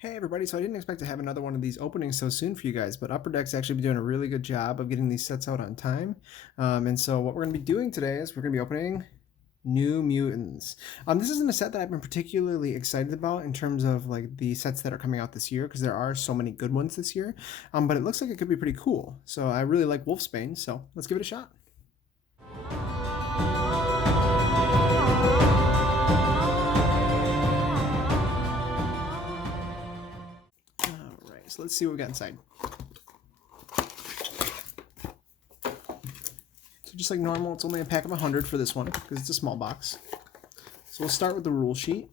Hey everybody, so I didn't expect to have another one of these openings so soon for you guys, but Upper Deck's actually been doing a really good job of getting these sets out on time. And so what we're going to be doing today is we're going to be opening New Mutants. This isn't a set that I've been particularly excited about in terms of like the sets that are coming out this year, because there are so many good ones this year, but it looks like it could be pretty cool. So I really like Wolfsbane, so let's give it a shot. Alright, so let's see what we got inside. So just like normal, it's only a pack of 100 for this one because it's a small box. So we'll start with the rule sheet.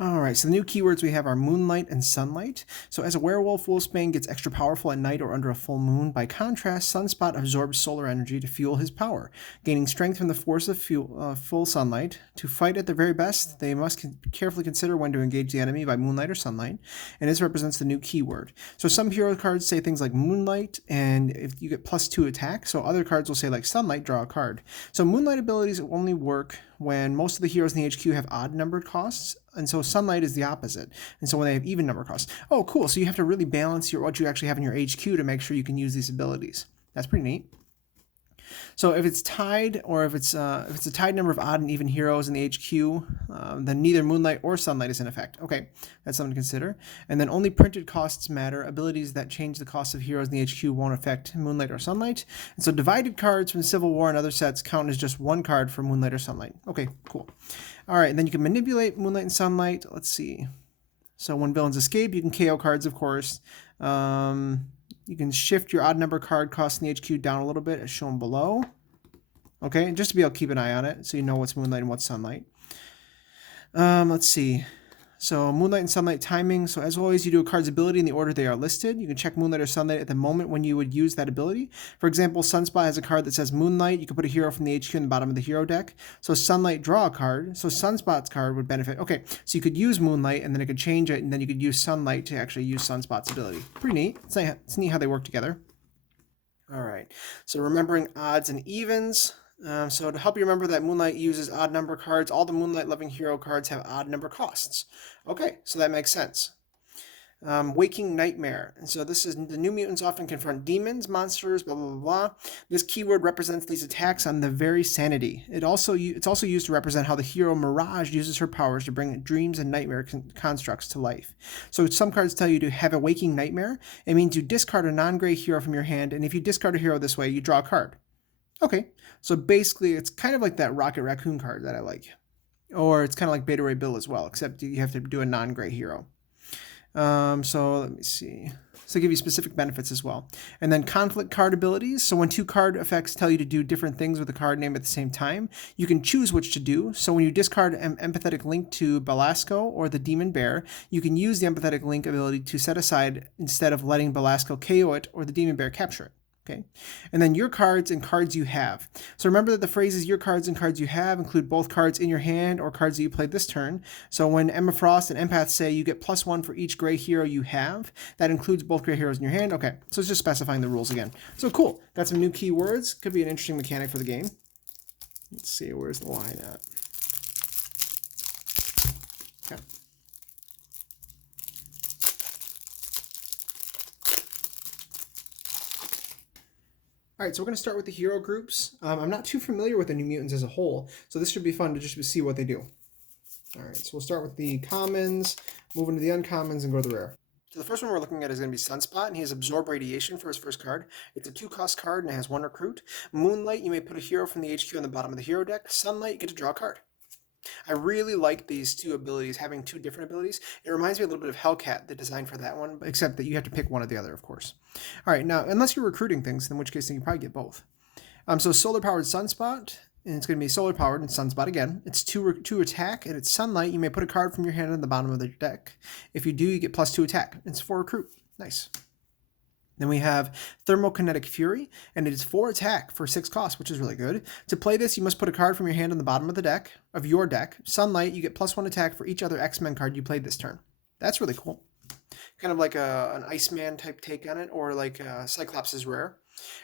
Alright, so the new keywords we have are Moonlight and Sunlight. So as a werewolf, Wolfsbane gets extra powerful at night or under a full moon. By contrast, Sunspot absorbs solar energy to fuel his power, gaining strength from the force of full sunlight. To fight at their very best, they must carefully consider when to engage the enemy by moonlight or sunlight, and this represents the new keyword. So some hero cards say things like Moonlight, and if you get +2 attack, so other cards will say like Sunlight, draw a card. So Moonlight abilities only work when most of the heroes in the HQ have odd numbered costs, and so Sunlight is the opposite. And so when they have even number costs. Oh, cool. So you have to really balance what you actually have in your HQ to make sure you can use these abilities. That's pretty neat. So if it's tied, or if it's a tied number of odd and even heroes in the HQ, then neither Moonlight or Sunlight is in effect. Okay, that's something to consider. And then only printed costs matter. Abilities that change the cost of heroes in the HQ won't affect Moonlight or Sunlight. And so divided cards from Civil War and other sets count as just one card for Moonlight or Sunlight. Okay, cool. All right, and then you can manipulate Moonlight and Sunlight. Let's see. So when villains escape, you can KO cards, of course. You can shift your odd number card cost in the HQ down a little bit, as shown below. Okay, and just to be able to keep an eye on it, so you know what's Moonlight and what's Sunlight. Let's see. So Moonlight and Sunlight timing. So as always, you do a card's ability in the order they are listed. You can check Moonlight or Sunlight at the moment when you would use that ability. For example, Sunspot has a card that says Moonlight. You can put a hero from the HQ in the bottom of the hero deck. So Sunlight, draw a card. So Sunspot's card would benefit. Okay, so you could use Moonlight and then it could change it, and then you could use Sunlight to actually use Sunspot's ability. Pretty neat. It's neat how they work together. All right, so remembering odds and evens. So to help you remember that Moonlight uses odd number cards, all the Moonlight Loving Hero cards have odd number costs. Okay, so that makes sense. Waking Nightmare. And so this is the New Mutants often confront demons, monsters, blah, blah, blah, blah. This keyword represents these attacks on the very sanity. It's also used to represent how the hero Mirage uses her powers to bring dreams and nightmare constructs to life. So some cards tell you to have a Waking Nightmare. It means you discard a non-gray hero from your hand, and if you discard a hero this way, you draw a card. Okay, so basically it's kind of like that Rocket Raccoon card that I like. Or it's kind of like Beta Ray Bill as well, except you have to do a non-gray hero. So let me see. So give you specific benefits as well. And then conflict card abilities. So when two card effects tell you to do different things with a card name at the same time, you can choose which to do. So when you discard an empathetic link to Belasco or the Demon Bear, you can use the empathetic link ability to set aside instead of letting Belasco KO it or the Demon Bear capture it. Okay, and then your cards and cards you have. So remember that the phrases your cards and cards you have include both cards in your hand or cards that you played this turn. So when Emma Frost and Empath say you get +1 for each gray hero you have, that includes both gray heroes in your hand. Okay, so it's just specifying the rules again. So cool, got some new keywords. Could be an interesting mechanic for the game. Let's see, where's the line at? Okay. All right, so we're going to start with the hero groups. I'm not too familiar with the New Mutants as a whole, so this should be fun to just see what they do. All right, so we'll start with the commons, move into the uncommons, and go to the rare. So the first one we're looking at is going to be Sunspot, and he has Absorb Radiation for his first card. It's a 2-cost card, and it has 1 recruit. Moonlight, you may put a hero from the HQ on the bottom of the hero deck. Sunlight, you get to draw a card. I really like these two abilities, having two different abilities. It reminds me a little bit of Hellcat, the design for that one, except that you have to pick one or the other, of course. All right, now, unless you're recruiting things, in which case then you probably get both. So solar-powered Sunspot, and it's going to be solar-powered and Sunspot again. It's 2 attack, and it's Sunlight. You may put a card from your hand on the bottom of the deck. If you do, you get +2 attack. It's 4 recruit. Nice. Then we have Thermokinetic Fury, and it is 4 attack for 6 cost, which is really good. To play this, you must put a card from your hand on the bottom of the deck, of your deck. Sunlight, you get +1 attack for each other X-Men card you played this turn. That's really cool. Kind of like an Iceman type take on it, or like Cyclops is rare.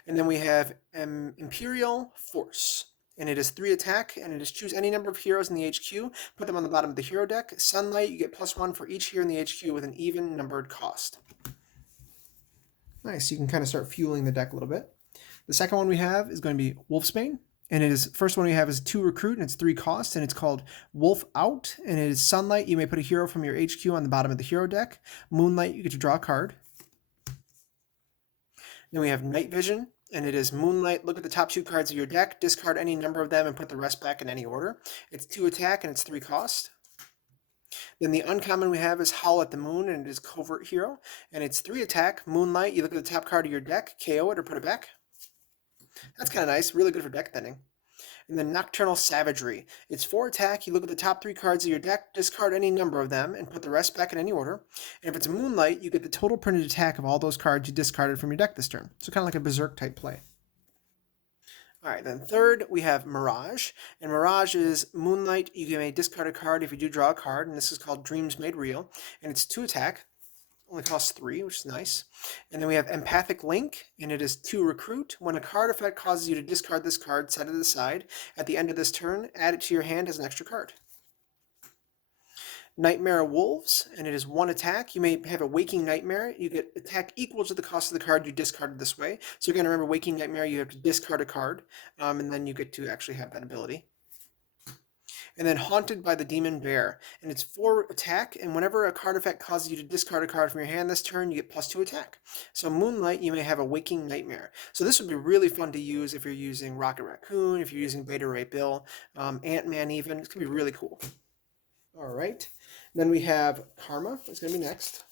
And then we have Imperial Force. And it is 3 attack, and it is choose any number of heroes in the HQ, put them on the bottom of the hero deck. Sunlight, you get +1 for each hero in the HQ with an even numbered cost. Nice, you can kind of start fueling the deck a little bit. The second one we have is going to be Wolfsbane. And it is, first one we have is 2 recruit, and it's 3 cost, and it's called Wolf Out. And it is Sunlight, you may put a hero from your HQ on the bottom of the hero deck. Moonlight, you get to draw a card. Then we have Night Vision, and it is Moonlight. Look at the top 2 cards of your deck, discard any number of them, and put the rest back in any order. It's 2 attack, and it's 3 cost. Then the uncommon we have is Howl at the Moon, and it is Covert Hero, and it's 3 attack. Moonlight, you look at the top card of your deck, KO it or put it back. That's kind of nice, really good for deck thinning. And then Nocturnal Savagery. It's 4 attack, you look at the top 3 cards of your deck, discard any number of them, and put the rest back in any order. And if it's Moonlight, you get the total printed attack of all those cards you discarded from your deck this turn. So kind of like a Berserk type play. Alright, then third, we have Mirage. And Mirage is Moonlight, you may discard a card if you do draw a card, and this is called Dreams Made Real. And it's 2 attack. Only costs 3, which is nice. And then we have Empathic Link, and it is 2 recruit. When a card effect causes you to discard this card, set it aside. At the end of this turn, add it to your hand as an extra card. Nightmare Wolves, and it is 1 attack. You may have a Waking Nightmare. You get attack equal to the cost of the card you discarded this way. So you're going to remember Waking Nightmare, you have to discard a card, and then you get to actually have that ability. And then Haunted by the Demon Bear. And it's 4 attack, and whenever a card effect causes you to discard a card from your hand this turn, you get +2 attack. So Moonlight, you may have a Waking Nightmare. So this would be really fun to use if you're using Rocket Raccoon, if you're using Beta Ray Bill, Ant-Man even. It's going to be really cool. All right. Then we have Karma. It's going to be next.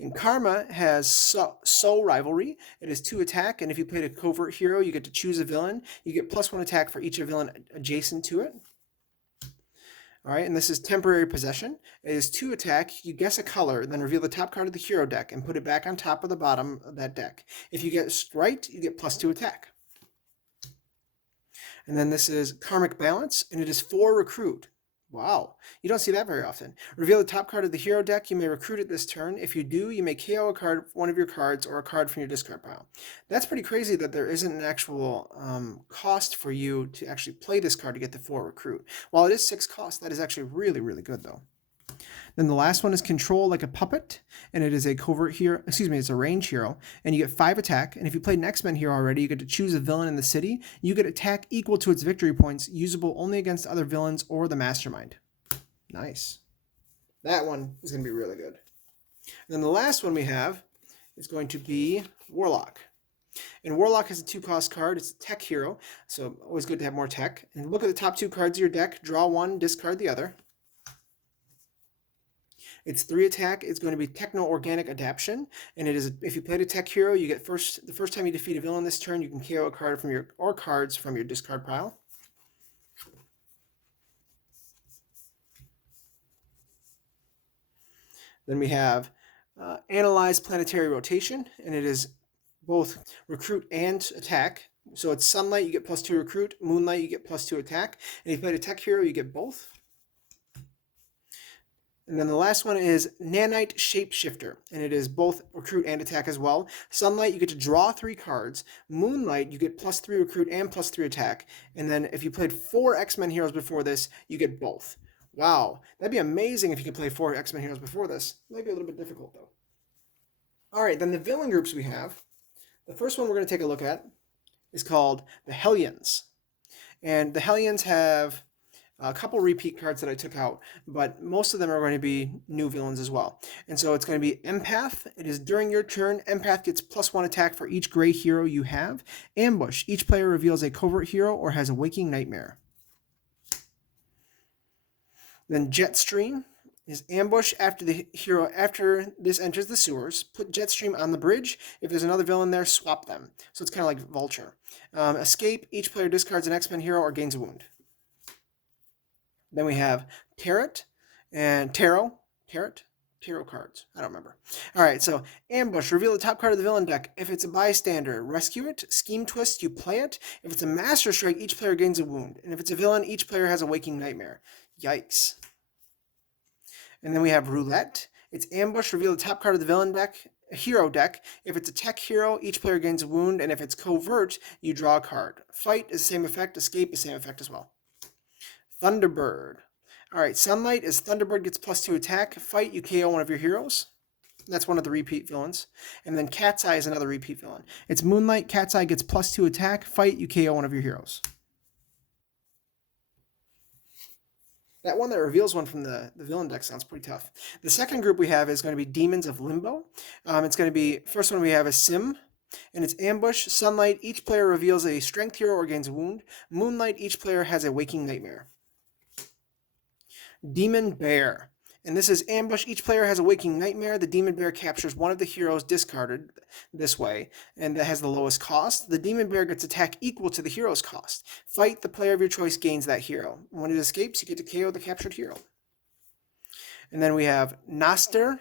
And Karma has Soul Rivalry. It is 2 attack, and if you played a Covert Hero, you get to choose a villain. You get +1 attack for each villain adjacent to it. All right, and this is Temporary Possession. It is 2 attack. You guess a color, then reveal the top card of the hero deck and put it back on top of the bottom of that deck. If you get right, you get +2 attack. And then this is Karmic Balance, and it is 4 recruit. Wow, you don't see that very often. Reveal the top card of the hero deck. You may recruit it this turn. If you do, you may KO a card, one of your cards, or a card from your discard pile. That's pretty crazy that there isn't an actual cost for you to actually play this card to get the 4 recruit. While it is 6 cost, that is actually really, really good though. Then the last one is Control Like a Puppet, and it is a covert hero, it's a range hero, and you get 5 attack, and if you played an X-Men hero already, you get to choose a villain in the city. You get attack equal to its victory points, usable only against other villains or the Mastermind. Nice. That one is going to be really good. And then the last one we have is going to be Warlock. And Warlock has a 2-cost card. It's a tech hero, so always good to have more tech. And look at the top 2 cards of your deck, draw 1, discard the other. It's 3 attack. It's going to be Techno-Organic Adaption, and it is if you played a tech hero, you get the first time you defeat a villain this turn, you can KO a card from your cards from your discard pile. Then we have Analyze Planetary Rotation, and it is both recruit and attack. So it's Sunlight, you get +2 recruit. Moonlight, you get +2 attack. And if you played a tech hero, you get both. And then the last one is Nanite Shapeshifter, and it is both recruit and attack as well. Sunlight, you get to draw 3 cards. Moonlight, you get +3 recruit and +3 attack. And then if you played 4 X-Men heroes before this, you get both. Wow, that'd be amazing if you could play 4 X-Men heroes before this. Might be a little bit difficult though. All right, then the villain groups we have. The first one we're going to take a look at is called the Hellions. And the Hellions have a couple repeat cards that I took out, but most of them are going to be new villains as well. And so it's going to be Empath. It is during your turn, Empath gets +1 attack for each gray hero you have. Ambush. Each player reveals a covert hero or has a waking nightmare. Then Jetstream is Ambush after this enters the sewers. Put Jetstream on the bridge. If there's another villain there, swap them. So it's kind of like Vulture. Escape. Each player discards an X-Men hero or gains a wound. Then we have Tarot and Tarot cards. I don't remember. All right, so Ambush. Reveal the top card of the villain deck. If it's a bystander, rescue it. Scheme Twist, you play it. If it's a Master Strike, each player gains a wound. And if it's a villain, each player has a waking nightmare. Yikes. And then we have Roulette. It's Ambush. Reveal the top card of the villain deck. hero deck. If it's a tech hero, each player gains a wound, and if it's covert, you draw a card. Fight is the same effect, escape is the same effect as well. Thunderbird. Alright, Sunlight is Thunderbird gets +2 attack. Fight, you KO one of your heroes. That's one of the repeat villains. And then Cat's Eye is another repeat villain. It's Moonlight, Cat's Eye gets +2 attack. Fight, you KO one of your heroes. That one that reveals one from the villain deck sounds pretty tough. The second group we have is going to be Demons of Limbo. It's going to be, first one we have is Sim, and it's Ambush. Sunlight, each player reveals a strength hero or gains a wound. Moonlight, each player has a waking nightmare. Demon Bear. And this is Ambush. Each player has a waking nightmare. The Demon Bear captures one of the heroes discarded this way, and that has the lowest cost. The Demon Bear gets attack equal to the hero's cost. Fight, the player of your choice gains that hero. When it escapes, you get to KO the captured hero. And then we have Nastir.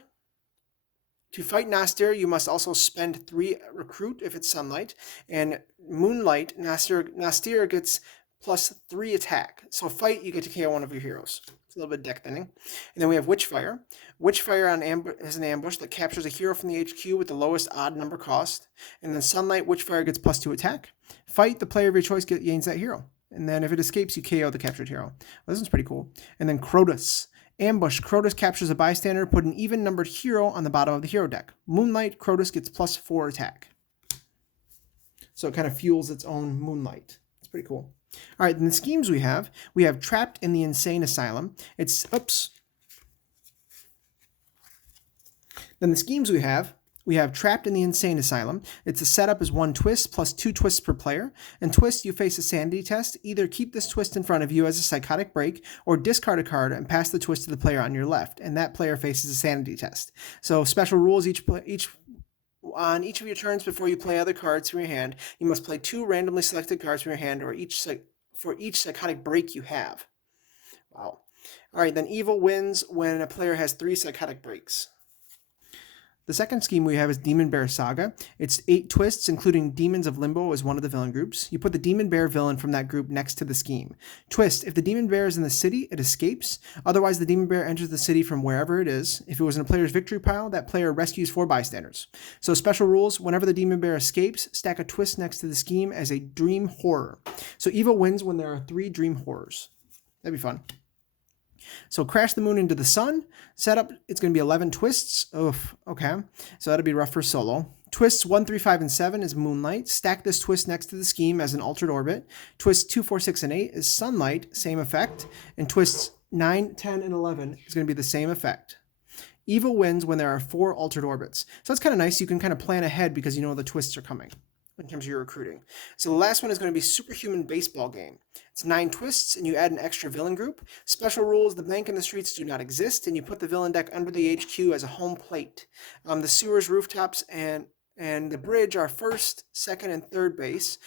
To fight Nastir, you must also spend 3 recruit if it's Sunlight. And Moonlight, Nastir gets +3 attack. So fight, you get to KO one of your heroes. It's a little bit deck bending. And then we have Witchfire. Witchfire has an ambush that captures a hero from the HQ with the lowest odd number cost. And then Sunlight, Witchfire gets +2 attack. Fight, the player of your choice gains that hero. And then if it escapes, you KO the captured hero. Well, this one's pretty cool. And then Crotus. Ambush. Crotus captures a bystander. Put an even numbered hero on the bottom of the hero deck. Moonlight. Crotus gets +4 attack. So it kind of fuels its own Moonlight. It's pretty cool. All right, then the schemes we have Trapped in the Insane Asylum. Then the schemes we have Trapped in the Insane Asylum. It's a setup is 1 twist plus 2 twists per player. And twist, you face a sanity test. Either keep this twist in front of you as a psychotic break, or discard a card and pass the twist to the player on your left, and that player faces a sanity test. So special rules: on each of your turns before you play other cards from your hand, you must play 2 randomly selected cards from your hand, or for each psychotic break you have. Wow. All right, then evil wins when a player has 3 psychotic breaks. The second scheme we have is Demon Bear Saga. It's 8 twists, including Demons of Limbo as one of the villain groups. You put the Demon Bear villain from that group next to the scheme. Twist: if the Demon Bear is in the city, it escapes. Otherwise, the Demon Bear enters the city from wherever it is. If it was in a player's victory pile, that player rescues 4 bystanders. So special rules: whenever the Demon Bear escapes, stack a twist next to the scheme as a dream horror. So evil wins when there are 3 dream horrors. That'd be fun. So Crash the Moon into the Sun. Setup, it's going to be 11 twists. Oof, okay. So that'll be rough for solo. Twists 1, 3, 5, and 7 is Moonlight. Stack this twist next to the scheme as an altered orbit. Twists 2, 4, 6, and 8 is Sunlight, same effect. And twists 9, 10, and 11 is going to be the same effect. Evil wins when there are 4 altered orbits. So that's kind of nice. You can kind of plan ahead because you know the twists are coming in terms of your recruiting. So the last one is going to be Superhuman Baseball Game. It's 9 twists, and you add an extra villain group. Special rules: the bank and the streets do not exist, and you put the villain deck under the HQ as a home plate. The sewers, rooftops, and the bridge are first, second, and third base.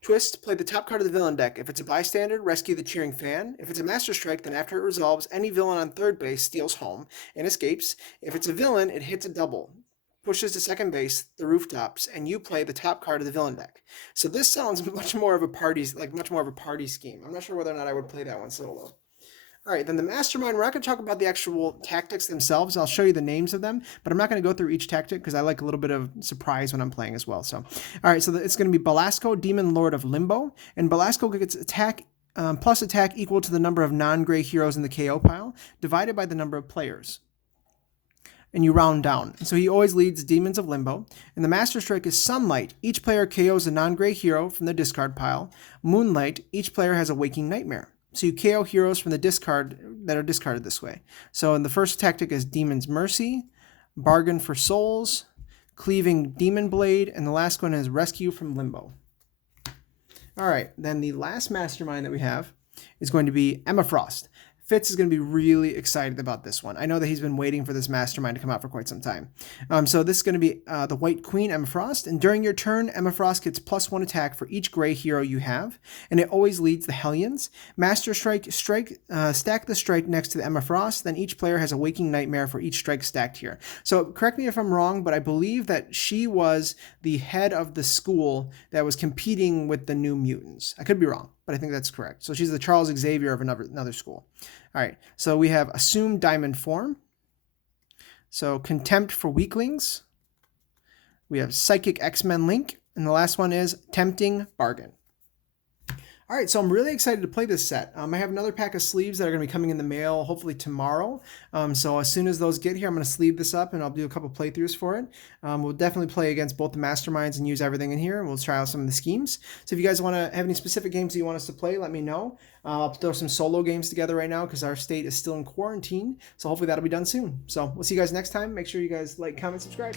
Twist: play the top card of the villain deck. If it's a bystander, rescue the cheering fan. If it's a master strike, then after it resolves, any villain on third base steals home and escapes. If it's a villain, it hits a double, pushes to second base, the rooftops, and you play the top card of the villain deck. So this sounds much more of a party scheme. I'm not sure whether or not I would play that one solo. All right, then the Mastermind, we're not going to talk about the actual tactics themselves. I'll show you the names of them, but I'm not going to go through each tactic because I like a little bit of surprise when I'm playing as well. So, all right, so it's going to be Belasco, Demon Lord of Limbo, and Belasco gets attack plus attack equal to the number of non-gray heroes in the KO pile, divided by the number of players. And you round down. So he always leads Demons of Limbo. And the Master Strike is Sunlight. Each player KOs a non-gray hero from the discard pile. Moonlight, each player has a waking nightmare. So you KO heroes from the discard that are discarded this way. So in the first tactic is Demon's Mercy, Bargain for Souls, Cleaving Demon Blade, and the last one is Rescue from Limbo. All right, then the last Mastermind that we have is going to be Emma Frost. Fitz is going to be really excited about this one. I know that he's been waiting for this Mastermind to come out for quite some time. So this is going to be the White Queen, Emma Frost. And during your turn, Emma Frost gets +1 attack for each gray hero you have. And it always leads the Hellions. Master Strike, stack the strike next to the Emma Frost. Then each player has a Waking Nightmare for each strike stacked here. So correct me if I'm wrong, but I believe that she was the head of the school that was competing with the New Mutants. I could be wrong, but I think that's correct. So she's the Charles Xavier of another school. All right, so we have Assumed Diamond Form. So Contempt for Weaklings. We have Psychic X-Men Link. And the last one is Tempting Bargain. All right, so I'm really excited to play this set. I have another pack of sleeves that are going to be coming in the mail hopefully tomorrow. So as soon as those get here, I'm going to sleeve this up and I'll do a couple playthroughs for it. We'll definitely play against both the Masterminds and use everything in here, and we'll try out some of the schemes. So if you guys want to have any specific games that you want us to play, let me know. I'll throw some solo games together right now because our state is still in quarantine. So hopefully that'll be done soon. So we'll see you guys next time. Make sure you guys like, comment, subscribe.